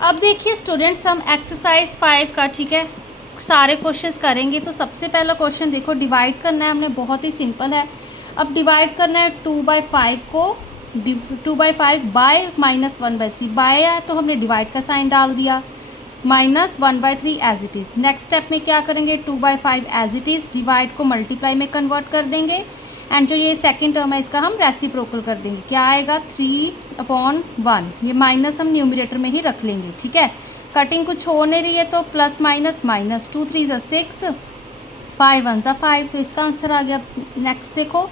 अब देखिए स्टूडेंट्स, हम एक्सरसाइज 5 का ठीक है सारे क्वेश्चंस करेंगे। तो सबसे पहला क्वेश्चन देखो, डिवाइड करना है हमने, बहुत ही सिंपल है। अब डिवाइड करना है 2/5 को 2/5 बाय -1/3 बाय है तो हमने डिवाइड का साइन डाल दिया, -1/3 as it is. Next step में क्या करेंगे, 2/5 एज इट इज़, डिवाइड को मल्टीप्लाई में कन्वर्ट कर देंगे एंड जो ये सेकंड टर्म है इसका हम रेसिप्रोकल कर देंगे। क्या आएगा 3/1। ये माइनस हम न्यूमरेटर में ही रख लेंगे, ठीक है। कटिंग कुछ हो नहीं रही है तो प्लस माइनस माइनस, 2 3 6, 5 1 5, तो इसका आंसर आ गया। नेक्स्ट देखो,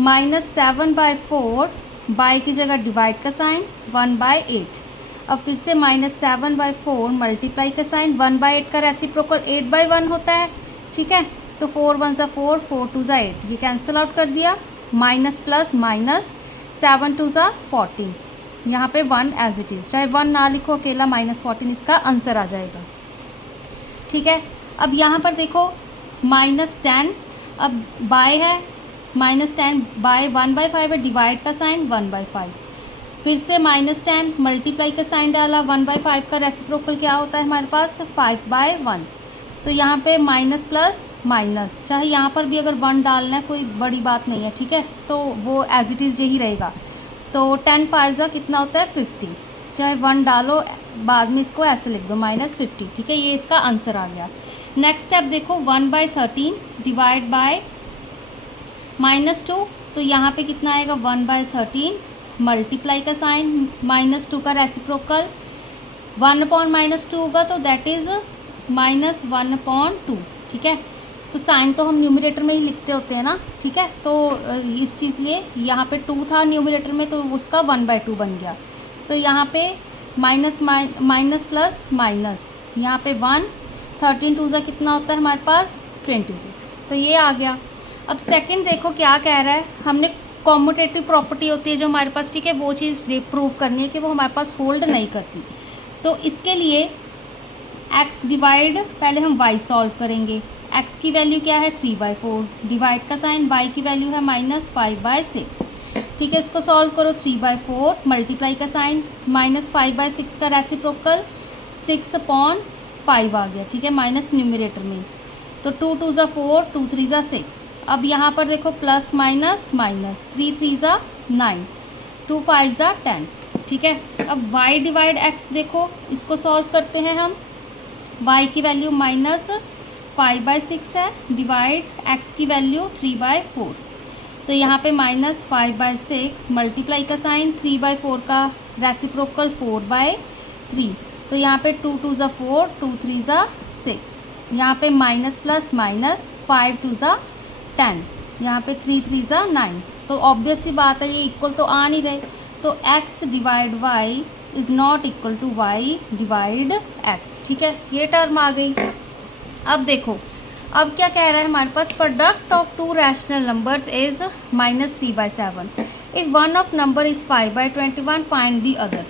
-7/4 बाई की जगह डिवाइड का साइन 1/8। अब फिर से -7/4 मल्टीप्लाई का साइन 1/8 का रेसिप्रोकल 8/1 होता है, ठीक है। तो 4 1 4, 4 2 8, ये कैंसिल आउट कर दिया। माइनस प्लस माइनस, 7 2 14, यहाँ पे 1 एज इट इज़, चाहे 1 ना लिखो अकेला, -14 इसका आंसर आ जाएगा, ठीक है। अब यहाँ पर देखो -10, अब बाय है, -10 बाय 1/5 है, डिवाइड का साइन 1/5। फिर से -10 मल्टीप्लाई का साइन डाला, 1/5 का रेसिप्रोकल क्या होता है हमारे पास 5/1। तो यहाँ पे माइनस प्लस माइनस, चाहे यहाँ पर भी अगर 1 डालना है कोई बड़ी बात नहीं है, ठीक है, तो वो एज इट इज़ यही रहेगा। तो 10 5 कितना होता है 50, चाहे 1 डालो बाद में इसको ऐसे लिख दो -50, ठीक है। ये इसका आंसर आ गया। नेक्स्ट स्टेप देखो, 1/13 डिवाइड बाय -2, तो यहाँ पे कितना आएगा 1/13, मल्टीप्लाई का साइन -2 का रेसिप्रोकल 1/-2 होगा तो दैट इज़ -1/2, ठीक है। तो साइन तो हम न्यूमरेटर में ही लिखते होते हैं ना, ठीक है। तो इस चीज़ लिए यहाँ पे 2 था न्यूमरेटर में तो उसका 1/2 बन गया। तो यहाँ पे माइनस प्लस माइनस, यहाँ पे 1, 13 2 कितना होता है हमारे पास 26, तो ये आ गया। अब सेकंड देखो क्या कह रहा है, हमने कॉम्यूटेटिव प्रॉपर्टी होती है जो हमारे पास, ठीक है, वो चीज़ प्रूव करनी है कि वो हमारे पास होल्ड नहीं करती। तो इसके लिए x डिवाइड, पहले हम y सॉल्व करेंगे। x की वैल्यू क्या है 3/4, डिवाइड का साइन y की वैल्यू है -5/6, ठीक है। इसको सॉल्व करो, 3/4 मल्टीप्लाई का साइन -5/6 का रेसिप्रोकल 6/5 आ गया, ठीक है, माइनस न्यूमरेटर में। तो 2 2 4, 2 3 6। अब यहाँ पर देखो प्लस माइनस माइनस, 3 3 9, 2 5 10, ठीक है। अब y डिवाइड x देखो, इसको सॉल्व करते हैं हम। y की वैल्यू -5/6 है, डिवाइड x की वैल्यू 3/4, तो यहाँ पे -5/6 मल्टीप्लाई का साइन 3/4 का रेसिप्रोकल 4/3, तो यहाँ पे 2 2 4, 2 3 6, यहाँ पे माइनस प्लस माइनस, 5 2 10, यहाँ पे 3 3 9। तो ऑब्वियस सी बात है ये इक्वल तो आ नहीं रहे, तो x divide y is not equal to y divide x, ठीक है, ये टर्म आ गई। अब देखो, अब क्या कह रहा है हमारे पास, product of 2 rational numbers is -3/7, if one of number is 5/21 find the other.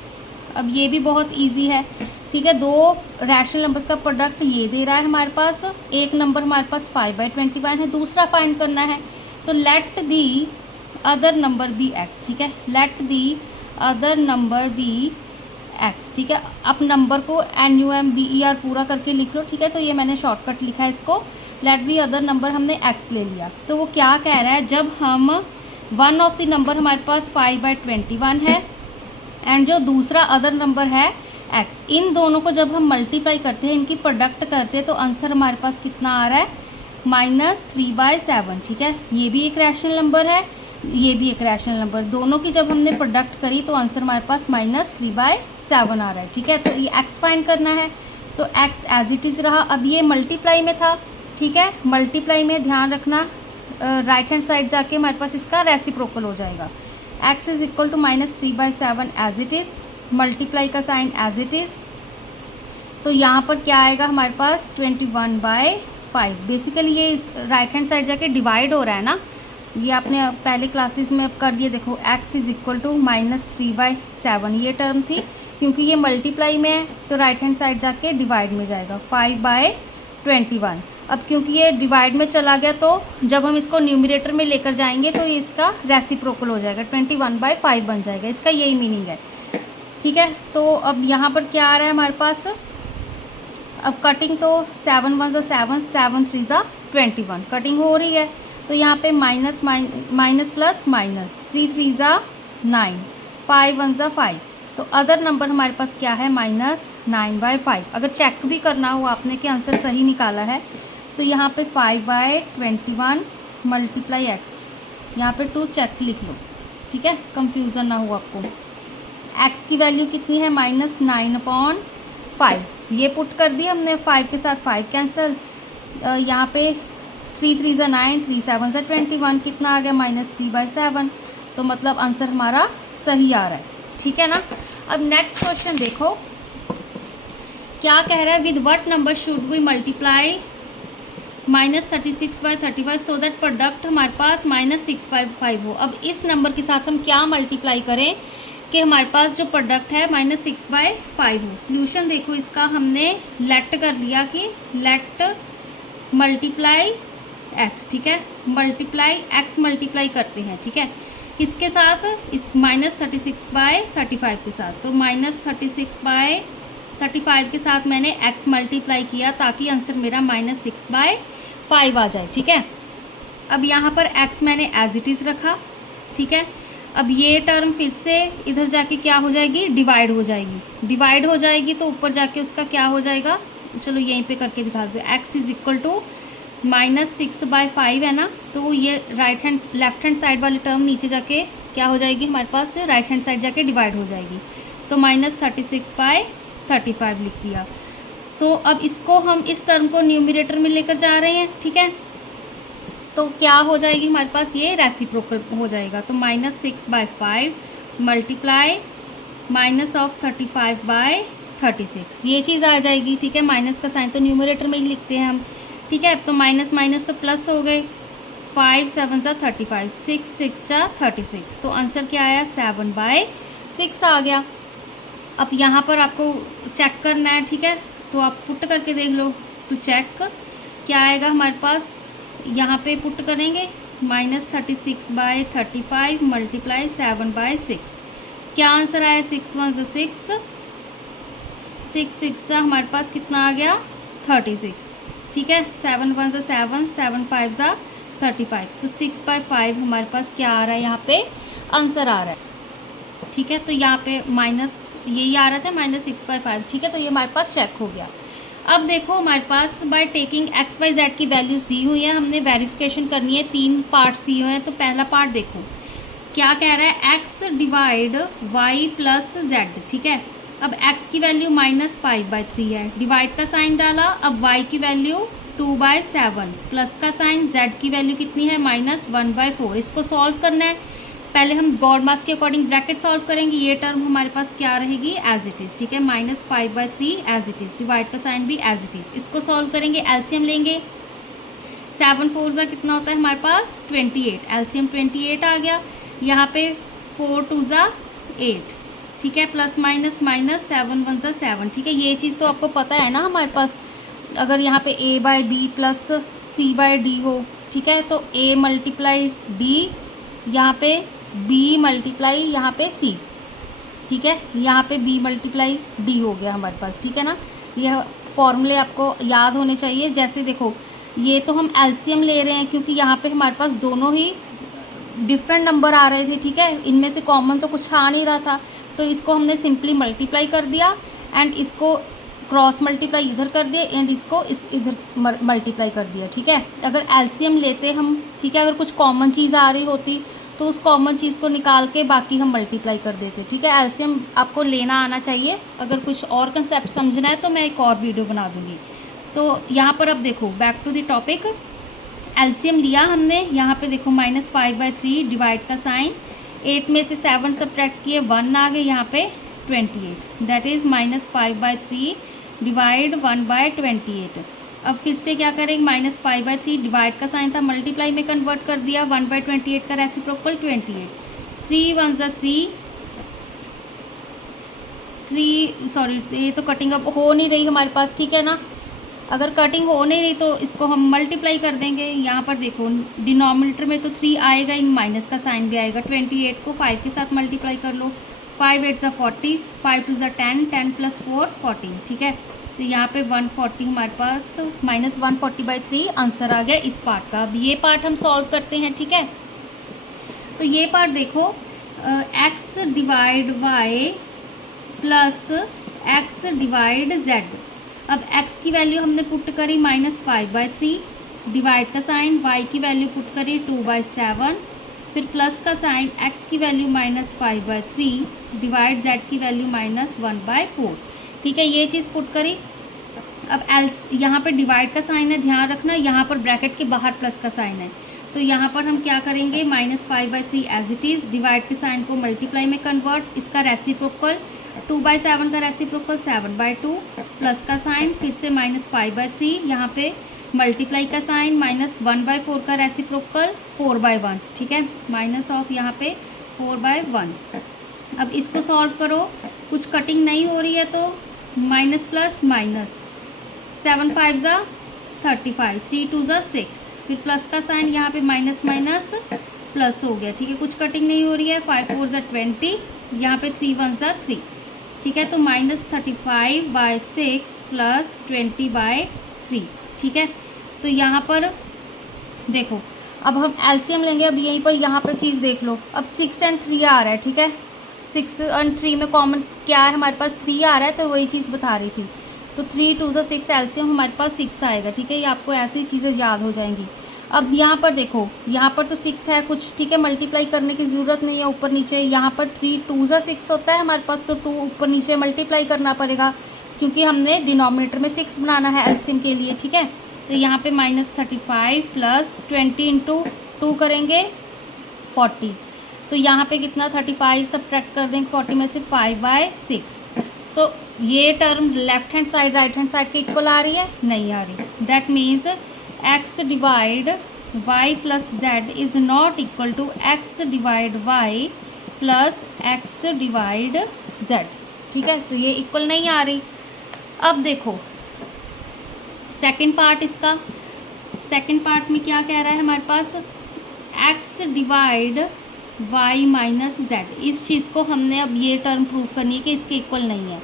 अब ये भी बहुत इजी है, ठीक है। 2 रैशनल नंबर्स का प्रोडक्ट ये दे रहा है हमारे पास, एक नंबर हमारे पास 5/21 है, दूसरा फाइंड करना है। तो let the other number be x, ठीक है, let the other number be x, ठीक है। अब नंबर को NUMBER पूरा करके लिख लो, ठीक है। तो ये मैंने शॉर्टकट लिखा है इसको, लेट दी अदर नंबर हमने x ले लिया। तो वो क्या कह रहा है, जब हम वन ऑफ द नंबर हमारे पास 5/21 है एंड जो दूसरा अदर नंबर है x, इन दोनों को जब हम मल्टीप्लाई करते हैं, इनकी प्रोडक्ट करते हैं, तो आंसर हमारे पास कितना आ रहा है -3/7, ठीक है। ये भी एक रैशनल नंबर है, ये भी एक रैशनल नंबर, दोनों की जब हमने प्रोडक्ट करी तो आंसर हमारे पास -3/7 आ रहा है, ठीक है। तो ये x फाइंड करना है, तो x एज इट इज़ रहा। अब ये मल्टीप्लाई में था, ठीक है, मल्टीप्लाई में ध्यान रखना राइट हैंड साइड जाके हमारे पास इसका रेसिप्रोकल हो जाएगा। x is equal to -3/7 as it is, multiply का साइन एज इट इज़, तो यहाँ पर क्या आएगा हमारे पास 21/5। बेसिकली ये राइट हैंड साइड जाके डिवाइड हो रहा है ना, ये आपने पहले क्लासेस में अब कर दिया। देखो x इज़ इक्वल टू -3/7 ये टर्म थी, क्योंकि ये मल्टीप्लाई में है तो राइट हैंड साइड जाके डिवाइड में जाएगा 5/21। अब क्योंकि ये डिवाइड में चला गया तो जब हम इसको न्यूमरेटर में लेकर जाएंगे तो ये इसका रेसिप्रोकल हो जाएगा, 21/5 बन जाएगा, इसका यही मीनिंग है, ठीक है। तो अब यहाँ पर क्या आ रहा है हमारे पास, अब कटिंग तो 7 1 7, 7 3 21 कटिंग हो रही है। तो यहाँ पे माइनस माइनस प्लस माइनस, 3 3 9, 5 1 5। तो अदर नंबर हमारे पास क्या है, -9/5। अगर चेक भी करना हो आपने कि आंसर सही निकाला है तो यहाँ पे 5/21 मल्टीप्लाई x, यहाँ पे 2 चेक लिख लो, ठीक है, कंफ्यूजन ना हो आपको। x की वैल्यू कितनी है, -9/5। ये पुट कर दी हमने, 5 के साथ 5 कैंसिल, यहाँ पे 3 3 9, 3 7 21, कितना आ गया, -3/7। तो मतलब आंसर हमारा सही आ रहा है, ठीक है ना। अब नेक्स्ट क्वेश्चन देखो क्या कह रहा है, with what number should we multiply -36/35 so that product हमारे पास -6/5 हो। अब इस नंबर के साथ हम क्या मल्टीप्लाई करें कि हमारे पास जो प्रोडक्ट है -6/5 हो। सोल्यूशन देखो इसका, हमने लेट कर लिया कि लेट मल्टीप्लाई x, ठीक है, मल्टीप्लाई x मल्टीप्लाई करते हैं, ठीक है, किसके साथ, इस -36/35 के साथ। तो -36/35 के साथ मैंने x मल्टीप्लाई किया ताकि आंसर मेरा -6/5 आ जाए, ठीक है। अब यहाँ पर x मैंने एज इट इज़ रखा, ठीक है। अब ये टर्म फिर से इधर जाके क्या हो जाएगी, डिवाइड हो जाएगी। डिवाइड हो जाएगी तो ऊपर जाके उसका क्या हो जाएगा, चलो यहीं पे करके दिखा दो। x इज़ इक्वल टू -6/5 है ना, तो ये right hand left hand side वाली टर्म नीचे जाके क्या हो जाएगी हमारे पास, राइट हैंड साइड जाके डिवाइड हो जाएगी। तो -36/35 लिख दिया। तो अब इसको हम इस टर्म को न्यूमरेटर में लेकर जा रहे हैं, ठीक है। तो क्या हो जाएगी हमारे पास, ये रेसिप्रोकल हो जाएगा। तो -6/5 मल्टीप्लाई -35/36 ये चीज़ आ जाएगी, ठीक है। माइनस का साइन तो न्यूमरेटर में ही लिखते हैं हम, ठीक है। तो माइनस माइनस तो प्लस हो गए, 5 7 35, 6 6 36। तो आंसर क्या आया, 7/6 आ गया। अब यहाँ पर आपको चेक करना है, ठीक है, तो आप पुट करके देख लो। टू चेक क्या आएगा हमारे पास, यहाँ पे पुट करेंगे -36/35 मल्टीप्लाई 7/6। क्या आंसर आया, 6 1 6, 6 6 हमारे पास कितना आ गया, 36, ठीक है। 7 1 7, 7 5 35। तो 6/5 हमारे पास क्या आ रहा है, यहाँ पे आंसर आ रहा है, ठीक है। तो यहाँ पे माइनस यही आ रहा था -6/5, ठीक है। तो ये हमारे पास चेक हो गया। अब देखो हमारे पास by taking x y z की वैल्यूज़ दी हुई है, हमने वेरिफिकेशन करनी है। 3 पार्ट्स दिए हुए हैं। तो पहला पार्ट देखो क्या कह रहा है, x divide y plus z, ठीक है। अब x की वैल्यू -5/3 है, डिवाइड का साइन डाला। अब y की वैल्यू 2/7, प्लस का साइन, z की वैल्यू कितनी है, -1/4। इसको सॉल्व करना है। पहले हम ब्रॉड मास के अकॉर्डिंग ब्रैकेट सॉल्व करेंगे। ये टर्म हमारे पास क्या रहेगी, एज इट इज़, ठीक है, -5/3 एज इट इज़, डिवाइड का साइन भी एज इट इज़। इसको सॉल्व करेंगे, एलसीएम लेंगे। 7 4 कितना होता है हमारे पास, 28, एलसीएम 28 आ गया। यहाँ पे 4 2 8, ठीक है, प्लस माइनस माइनस, 7 1 7, ठीक है। ये चीज़ तो आपको पता है ना हमारे पास, अगर यहाँ पे a/b प्लस c/d हो, ठीक है, तो a मल्टीप्लाई d, यहाँ पे b मल्टीप्लाई यहाँ पे c, ठीक है, यहाँ पे b मल्टीप्लाई d हो गया हमारे पास, ठीक है ना। यह फॉर्मूले आपको याद होने चाहिए। जैसे देखो ये तो हम एलसीएम ले रहे हैं क्योंकि यहाँ पे हमारे पास दोनों ही डिफरेंट नंबर आ रहे थे, ठीक है, इनमें से कॉमन तो कुछ आ नहीं रहा था। तो इसको हमने सिंपली मल्टीप्लाई कर दिया एंड इसको क्रॉस मल्टीप्लाई इधर कर दिया एंड इसको इधर मल्टीप्लाई कर दिया, ठीक है। अगर एलसीएम लेते हम, ठीक है, अगर कुछ कॉमन चीज़ आ रही होती तो उस कॉमन चीज़ को निकाल के बाकी हम मल्टीप्लाई कर देते, ठीक है। एलसीएम आपको लेना आना चाहिए। अगर कुछ और कंसेप्ट समझना है तो मैं एक और वीडियो बना दूँगी। तो यहाँ पर अब देखो back to the topic, LCM लिया हमने। यहाँ पे देखो -5/3 डिवाइड का साइन, 8 में से 7 सब्ट्रैक्ट किए 1 आ गए, यहाँ पे 28, दैट इज़ -5/3 डिवाइड 1/28। अब फिर से क्या करेंगे, -5/3 डिवाइड का साइन था, मल्टीप्लाई में कन्वर्ट कर दिया। 1/28 का रेसिप्रोकल 28, 3 1 3, सॉरी ये तो कटिंग अब हो नहीं रही हमारे पास, ठीक है ना। अगर कटिंग हो नहीं रही तो इसको हम मल्टीप्लाई कर देंगे। यहाँ पर देखो डिनोमिनेटर में तो 3 आएगा, इन माइनस का साइन भी आएगा। 28 को 5 के साथ मल्टीप्लाई कर लो 5 8 ज़ा 40, 5 2 ज़ा 10, 10 + 4 14, ठीक है। तो यहाँ पे 140 हमारे पास -140/3 आंसर आ गया इस पार्ट का। अब ये पार्ट हम सॉल्व करते हैं, ठीक है। तो ये पार्ट देखो, x divide y plus x divide z। अब x की वैल्यू हमने पुट करी -5/3, डिवाइड का साइन, y की वैल्यू पुट करी 2/7, फिर प्लस का साइन, x की वैल्यू -5/3, डिवाइड z की वैल्यू -1/4, ठीक है। ये चीज़ पुट करी। अब एल्स यहाँ पर डिवाइड का साइन है, ध्यान रखना, यहाँ पर ब्रैकेट के बाहर प्लस का साइन है। तो यहाँ पर हम क्या करेंगे, -5/3 एज इट इज़, डिवाइड के साइन को मल्टीप्लाई में कन्वर्ट, इसका रेसिप्रोकल 2/7 का रेसिप्रोकल 7/2, प्लस का साइन, फिर से -5/3, यहाँ पे मल्टीप्लाई का साइन, -1/4 का रेसिप्रोकल 4/1, ठीक है, माइनस ऑफ यहाँ पे 4/1। अब इसको सॉल्व करो, कुछ कटिंग नहीं हो रही है तो माइनस प्लस माइनस, 7 5 ज़ा 35, 3 2 ज़ा 6, फिर प्लस का साइन, यहाँ पे माइनस माइनस प्लस हो गया, ठीक है, कुछ कटिंग नहीं हो रही है, 5 4 ज़ा 20, यहाँ पे 3 1 ज़ा 3, ठीक है। तो -35/6 प्लस 20/3, ठीक है। तो यहाँ पर देखो, अब हम एलसीएम लेंगे। अब यहीं पर यहाँ पर चीज़ देख लो, अब 6 और 3 आ रहा है, ठीक है। 6 और 3 में कॉमन क्या है, हमारे पास 3 आ रहा है, तो वही चीज़ बता रही थी। तो 3 2 ज़ा 6 एलसीएम हमारे पास 6 आएगा, ठीक है। ये आपको ऐसी चीज़ें याद हो जाएंगी। अब यहाँ पर देखो, यहाँ पर तो 6 है कुछ, ठीक है, मल्टीप्लाई करने की ज़रूरत नहीं है ऊपर नीचे। यहाँ पर 3 2 ज़ा 6 होता है हमारे पास, तो 2 ऊपर नीचे मल्टीप्लाई करना पड़ेगा, क्योंकि हमने डिनोमिनेटर में 6 बनाना है एलसीएम के लिए, ठीक है। तो यहाँ पे -35 प्लस 20 × 2 करेंगे 40। तो यहाँ पे कितना, 35 सब्ट्रैक्ट कर देंगे 40 में से 5/6। तो ये term left hand side right hand side के इक्वल आ रही है, नहीं आ रही। That means x divide y plus z is not equal to x divide y plus x divide z, ठीक है। तो ये इक्वल नहीं आ रही। अब देखो सेकंड पार्ट, इसका सेकंड पार्ट में क्या कह रहा है हमारे पास, x divide y minus z। इस चीज़ को हमने अब ये टर्म प्रूव करनी है कि इसके इक्वल नहीं है।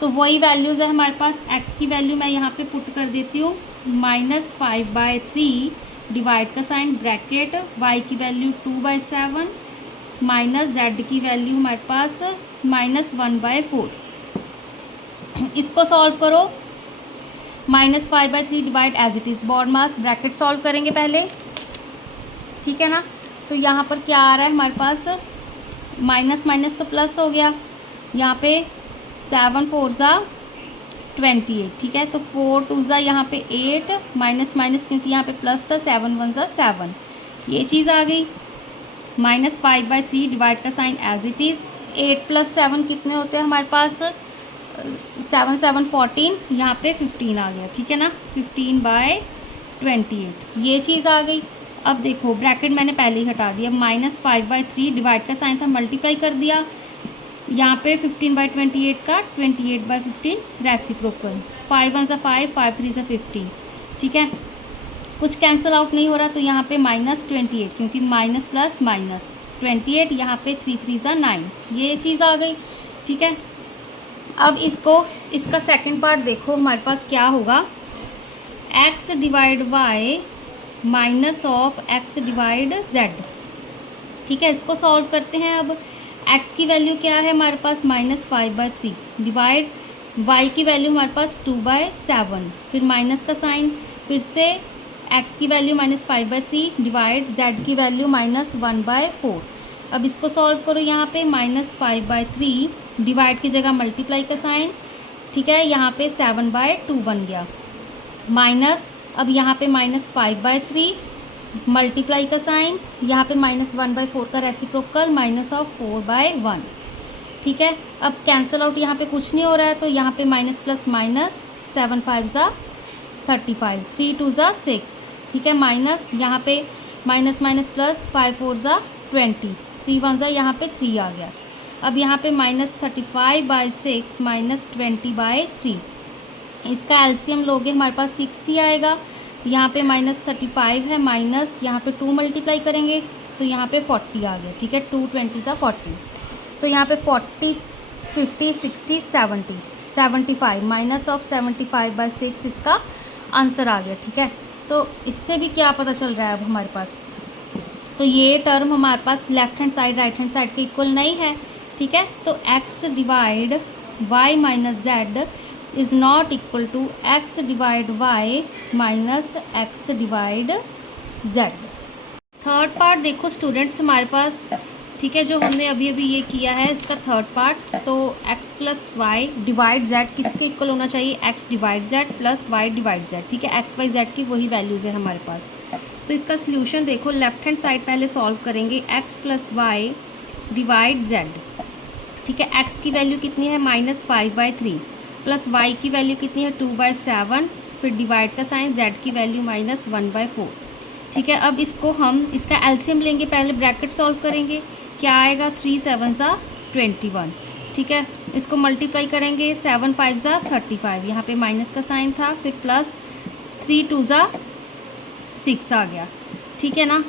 तो वही वैल्यूज़ है हमारे पास, x की वैल्यू मैं यहाँ पे पुट कर देती हूँ -5/3, डिवाइड का साइन ब्रैकेट, y की वैल्यू 2/7, माइनस z की वैल्यू हमारे पास -1/4। इसको सॉल्व करो, -5/3 divide as it is, BODMAS bracket solve करेंगे पहले, ठीक है ना। तो यहाँ पर क्या आ रहा है हमारे पास, माइनस माइनस तो प्लस हो गया, यहाँ पे 7 4 ज़ा 28, ठीक है। तो 4 2 ज़ा यहाँ पे 8, माइनस माइनस क्योंकि यहाँ पे प्लस था, 7 1 ज़ा 7, ये चीज़ आ गई। -5/3 डिवाइड का साइन एज इट इज़, 8 + 7 कितने होते हैं हमारे पास, 7 7 14, यहाँ पे 15 आ गया, ठीक है ना, 15/28, ये चीज़ आ गई। अब देखो ब्रैकेट मैंने पहले ही हटा दिया, -5/3 डिवाइड का साइन था, मल्टीप्लाई कर दिया, यहाँ पे 15/28 का 28/15 रेसिप्रोकल, 5 1 ज़ा 5, 5 3 ज़ा 15, ठीक है। कुछ कैंसिल आउट नहीं हो रहा, तो यहाँ पे -28, क्योंकि माइनस प्लस माइनस 28, यहाँ पे 3 3 ज़ा 9, ये चीज़ आ गई, ठीक है। अब इसका सेकंड पार्ट देखो हमारे पास क्या होगा, x divide y minus of x divide z, ठीक है। इसको सॉल्व करते हैं। अब x की वैल्यू क्या है हमारे पास, -5/3, डिवाइड y की वैल्यू हमारे पास 2/7, फिर माइनस का साइन, फिर से x की वैल्यू -5/3 डिवाइड z की वैल्यू -1/4। अब इसको सॉल्व करो, यहाँ पे -5/3 डिवाइड की जगह मल्टीप्लाई का साइन, ठीक है, यहाँ पे 7/2 बन गया, माइनस, अब यहाँ पे -5/3 मल्टीप्लाई का साइन, यहाँ पे -1/4 का रेसिप्रोकल, माइनस ऑफ 4/1, ठीक है। अब कैंसिल आउट यहाँ पे कुछ नहीं हो रहा है, तो यहाँ पे माइनस प्लस माइनस, 7 5 ज़ा 35, 3 2 ज़ा 6, ठीक है, माइनस यहाँ पे माइनस माइनस प्लस, 5 4 ज़ा 20, 3 1 ज़ा यहाँ पे 3 आ गया। अब यहाँ पे -35/6 -20/3, इसका एलसीएम लोगे हमारे पास 6 ही आएगा। यहाँ पे -35 है, माइनस यहाँ पे 2 मल्टीप्लाई करेंगे तो यहाँ पे 40 आ गया, ठीक है, 2 20 ज़ा 40। तो यहाँ पे 40, 50, 60, 70, 75 माइनस ऑफ 75/6 इसका आंसर आ गया। ठीक है, तो इससे भी क्या पता चल रहा है अब हमारे पास, तो ये टर्म हमारे पास left hand side right hand side के इक्वल नहीं है। ठीक है, तो x divide y minus z is not equal to x divide y minus x divide z. Third part देखो स्टूडेंट्स हमारे पास, ठीक है, जो हमने अभी अभी ये किया है इसका थर्ड पार्ट, तो x plus y divide z किसके इक्वल होना चाहिए, x divide z plus y divide z। ठीक है, x y z की वही वैल्यूज़ है हमारे पास। तो इसका सल्यूशन देखो, लेफ्ट हैंड साइड पहले सॉल्व करेंगे, x plus y divide z। ठीक है, x की वैल्यू कितनी है -5/3 प्लस y की वैल्यू कितनी है 2/7, फिर डिवाइड का साइन, z की वैल्यू -1/4। ठीक है, अब इसको हम इसका एलसीएम लेंगे, पहले ब्रैकेट सॉल्व करेंगे, क्या आएगा 3 7 ज़ा 21। ठीक है, इसको मल्टीप्लाई करेंगे 7 5 ज़ा 35, यहाँ पे माइनस का साइन था, फिर प्लस 3 2 ज़ा 6 आ गया। ठीक है ना,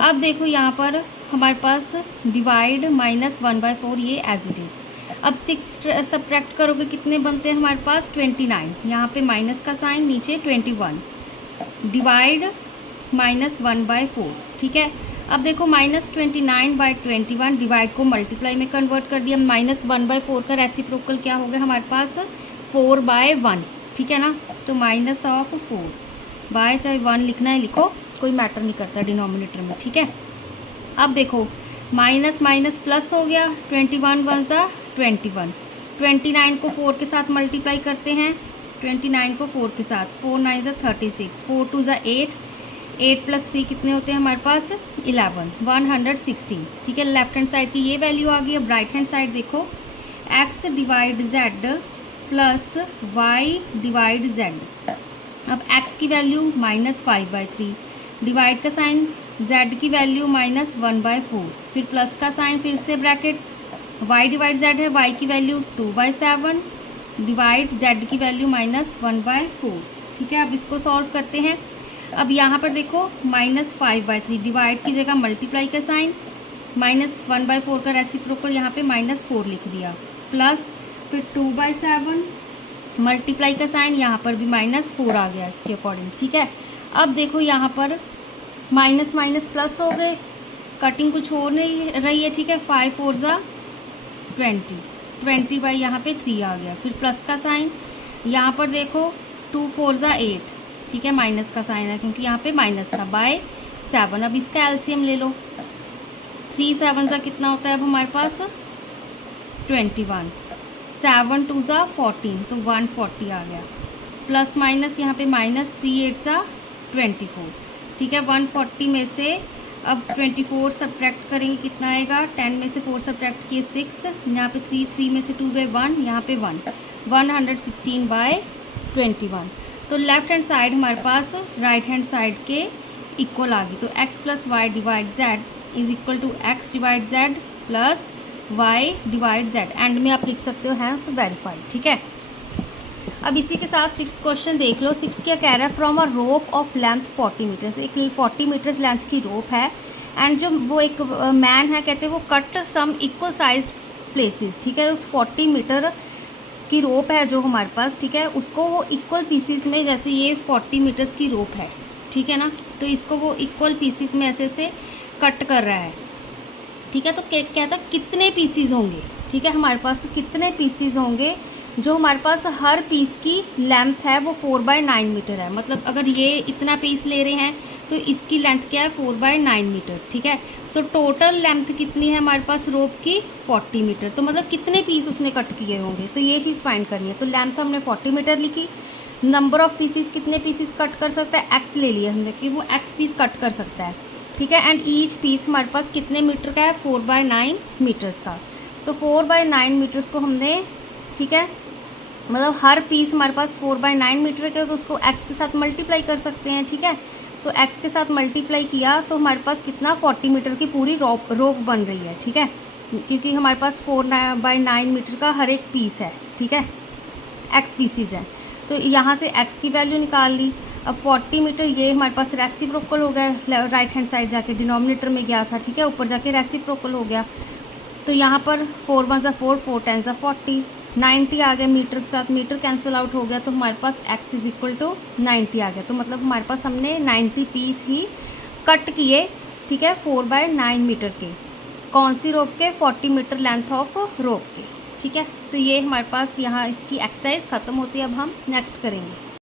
अब देखो यहाँ पर हमारे पास डिवाइड -1/4 ये एज इट इज़। अब 6 सब्ट्रैक्ट करोगे कितने बनते हैं हमारे पास 29, यहाँ पे माइनस का साइन, नीचे 21 डिवाइड -1/4। ठीक है, अब देखो -29/21 डिवाइड को मल्टीप्लाई में कन्वर्ट कर दिया, -1/4 का रेसिप्रोकल क्या हो गया हमारे पास 4/1। ठीक है ना, तो -4 बाय, चाहे 1 लिखना है लिखो, कोई मैटर नहीं करता डिनोमिनेटर में। ठीक है, अब देखो माइनस माइनस प्लस हो गया, 21 1 ज़ा 21, 29 को 4 के साथ मल्टीप्लाई करते हैं, 29 को 4 के साथ, 4 9 ज़ा 36, 4 2 ज़ा 8, 8 प्लस 3 कितने होते हैं हमारे पास 11, 116। ठीक है, लेफ्ट हैंड साइड की ये वैल्यू आ गई। अब राइट हैंड साइड देखो, x divide z plus y divide z। अब x की वैल्यू -5/3, डिवाइड का साइन, z की वैल्यू -1/4, फिर प्लस का साइन, फिर से ब्रैकेट, y डिवाइड z है, y की वैल्यू 2/7 डिवाइड z की वैल्यू -1/4। ठीक है, अब इसको सॉल्व करते हैं। अब यहाँ पर देखो -5/3 डिवाइड की जगह मल्टीप्लाई का साइन, -1/4 का रेसिप्रोकल यहाँ पे -4 लिख दिया, प्लस फिर 2/7 मल्टीप्लाई का साइन, यहाँ पर भी -4 आ गया इसके अकॉर्डिंग। ठीक है, अब देखो यहाँ पर माइनस माइनस प्लस हो गए, कटिंग कुछ हो नहीं रही है। ठीक है, 5 4 ज़ा 20, 20 बाई यहाँ पे 3 आ गया, फिर प्लस का साइन, यहाँ पर देखो 2 4 ज़ा 8। ठीक है, माइनस का साइन है क्योंकि यहाँ पे माइनस था, बाय 7। अब इसका एलसीएम ले लो, 3 7 ज़ा कितना होता है अब हमारे पास 21, 7 2 ज़ा 14, तो 140 आ गया, प्लस माइनस यहाँ पे -3 8 ज़ा 24। ठीक है, 140 में से अब 24 सब्ट्रैक्ट करेंगे, कितना आएगा, 10 में से 4 सब्ट्रैक्ट किए 6, यहाँ पे 3 3 में से 2 गए 1, यहाँ पे 1, 116/21। तो लेफ्ट हैंड साइड हमारे पास राइट हैंड साइड के इक्वल आ गई। तो x plus y divide z is equal to x divide z plus y divide z. End में आप लिख सकते हो हैंस वेरीफाइड। ठीक है, अब इसी के साथ 6 क्वेश्चन देख लो। 6 क्या कह रहा है, from a rope of length 40 metres, एक 40 मीटर्स लेंथ की रोप है, एंड जो वो एक मैन है, कहते हैं वो cut sum equal sized places. ठीक है, उस 40 मीटर की रोप है जो हमारे पास, ठीक है, उसको वो इक्वल पीसीस में, जैसे ये 40 मीटर्स की रोप है, ठीक है ना, तो इसको वो इक्वल पीसीस में ऐसे से कट कर रहा है। ठीक है, तो कहता कितने पीसीज होंगे। ठीक है, हमारे पास कितने पीसीज होंगे, जो हमारे पास हर पीस की लेंथ है वो 4/9 मीटर है। मतलब अगर ये इतना पीस ले रहे हैं तो इसकी लेंथ क्या है 4/9 मीटर। ठीक है, तो टोटल लेंथ कितनी है हमारे पास रोप की 40 मीटर। तो मतलब कितने पीस उसने कट किए होंगे, तो ये चीज़ फाइंड करनी है। तो लेंथ हमने 40 मीटर लिखी, नंबर ऑफ़ पीसीस कितने पीसीस कट कर सकता है, एक्स ले लिया हमने कि वो एक्स पीस कट कर सकता है। ठीक है, एंड ईच पीस हमारे पास कितने मीटर का है 4/9 मीटर्स का। तो 4/9 मीटर्स को हमने, ठीक है, मतलब हर पीस हमारे पास 4/9 मीटर का, तो उसको x के साथ मल्टीप्लाई कर सकते हैं। ठीक है, तो x के साथ मल्टीप्लाई किया तो हमारे पास कितना 40 मीटर की पूरी रोप बन रही है। ठीक है, क्योंकि हमारे पास 4/9 मीटर का हर एक पीस है। ठीक है, x पीसीज है, तो यहाँ से x की वैल्यू निकाल ली। अब 40 मीटर ये हमारे पास रेसिप्रोकल हो गया, राइट हैंड साइड जाके डिनोमिनेटर में गया था। ठीक है, ऊपर जाके रेसिप्रोकल हो गया। तो यहाँ पर 4 वन ज़ा 4, 4 10 ज़ा 40, 90 आ गया मीटर के साथ, मीटर कैंसिल आउट हो गया तो हमारे पास x इज़ इक्वल टू 90 आ गया। तो मतलब हमारे पास हमने 90 पीस ही कट किए, ठीक है, 4/9 मीटर के, कौन सी रोप के, 40 मीटर लेंथ ऑफ रोप के, ठीक है। तो ये हमारे पास यहाँ इसकी एक्सरसाइज ख़त्म होती है। अब हम नेक्स्ट करेंगे।